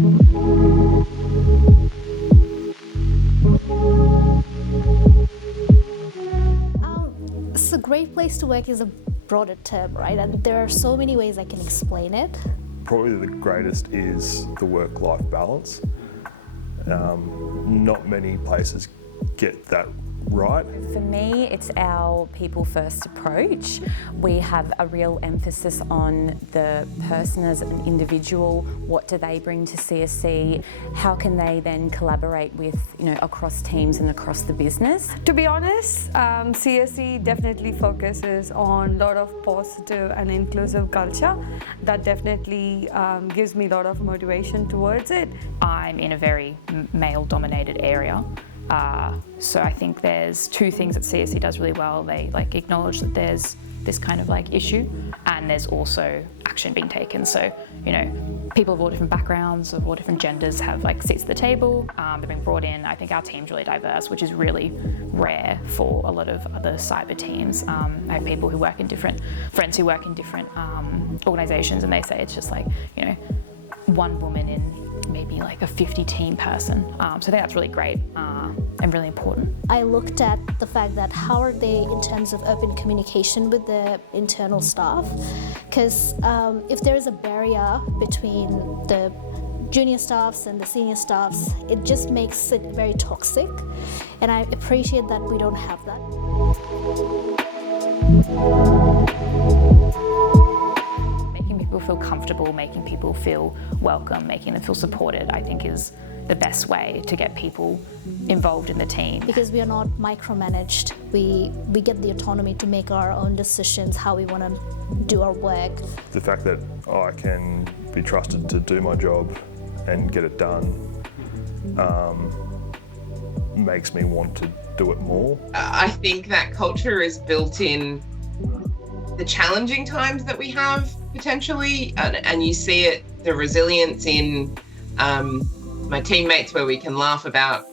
So great place to work is a broader term, right? And there are so many ways I can explain it. Probably the greatest is the work-life balance. Not many places get that right. For me, it's our people-first approach. We have a real emphasis on the person as an individual. What do they bring to CSC? How can they then collaborate with, across teams and across the business? To be honest, CSC definitely focuses on a lot of positive and inclusive culture. That definitely gives me a lot of motivation towards it. I'm in a very male-dominated area. So I think there's two things that CSC does really well. They acknowledge that there's this kind of issue, and there's also action being taken. So, people of all different backgrounds, of all different genders have seats at the table. They're being brought in. I think our team's really diverse, which is really rare for a lot of other cyber teams. I have people who work in friends who work in different organisations, and they say it's just one woman in maybe a 50-team person. So I think that's really great and really important. I looked at the fact that how are they in terms of open communication with the internal staff, because if there is a barrier between the junior staffs and the senior staffs, it just makes it very toxic, and I appreciate that we don't have that. People feel comfortable, making people feel welcome, making them feel supported, I think is the best way to get people involved in the team. Because we are not micromanaged, we get the autonomy to make our own decisions, how we want to do our work. The fact that I can be trusted to do my job and get it done makes me want to do it more. I think that culture is built in the challenging times that we have potentially, and you see it, the resilience in my teammates, where we can laugh about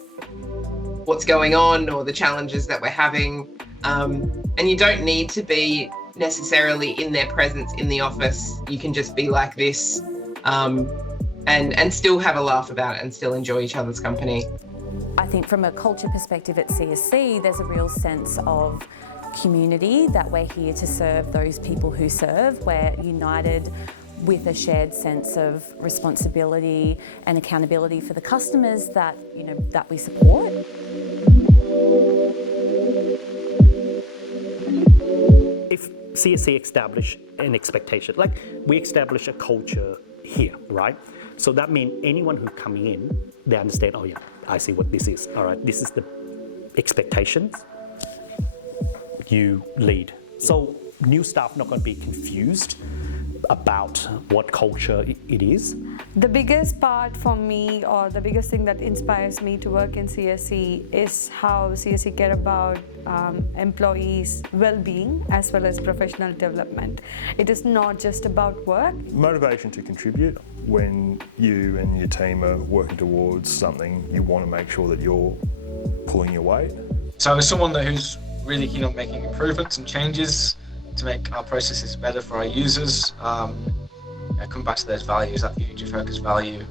what's going on or the challenges that we're having, and you don't need to be necessarily in their presence in the office. You can just be like this and still have a laugh about it and still enjoy each other's company. I think from a culture perspective at CSC, there's a real sense of community, that we're here to serve those people who serve. We're united with a shared sense of responsibility and accountability for the customers that we support. If CSC establish an expectation, we establish a culture here, right? So that means anyone who coming in, they understand, oh yeah, I see what this is. All right, this is the expectations. You lead. So new staff not going to be confused about what culture it is. The biggest part for me, or the biggest thing that inspires me to work in CSC, is how CSC care about employees' well-being as well as professional development. It is not just about work. Motivation to contribute. When you and your team are working towards something, you want to make sure that you're pulling your weight. So as someone who's really keen on making improvements and changes to make our processes better for our users, I come back to those values, that future-focused value.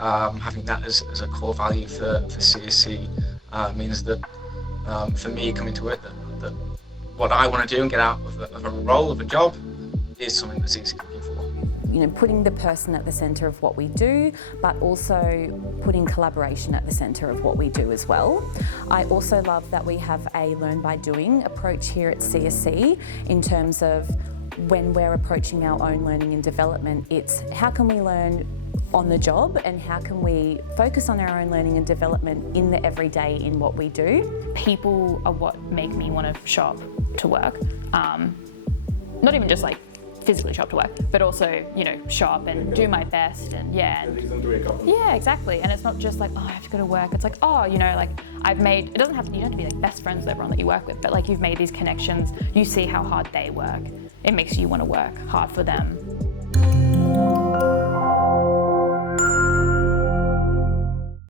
Having that as a core value for CSC means that for me coming to work, that what I want to do and get out of a role, of a job, is something that CSC is looking for. Putting the person at the centre of what we do, but also putting collaboration at the centre of what we do as well. I also love that we have a learn by doing approach here at CSC in terms of when we're approaching our own learning and development, it's how can we learn on the job and how can we focus on our own learning and development in the everyday in what we do. People are what make me want to show up to work. Not even just physically show up to work, but also, show up and do my best and yeah, exactly. And it's not just oh, I have to go to work. It's I've made, you don't have to be best friends with everyone that you work with, but you've made these connections, you see how hard they work. It makes you want to work hard for them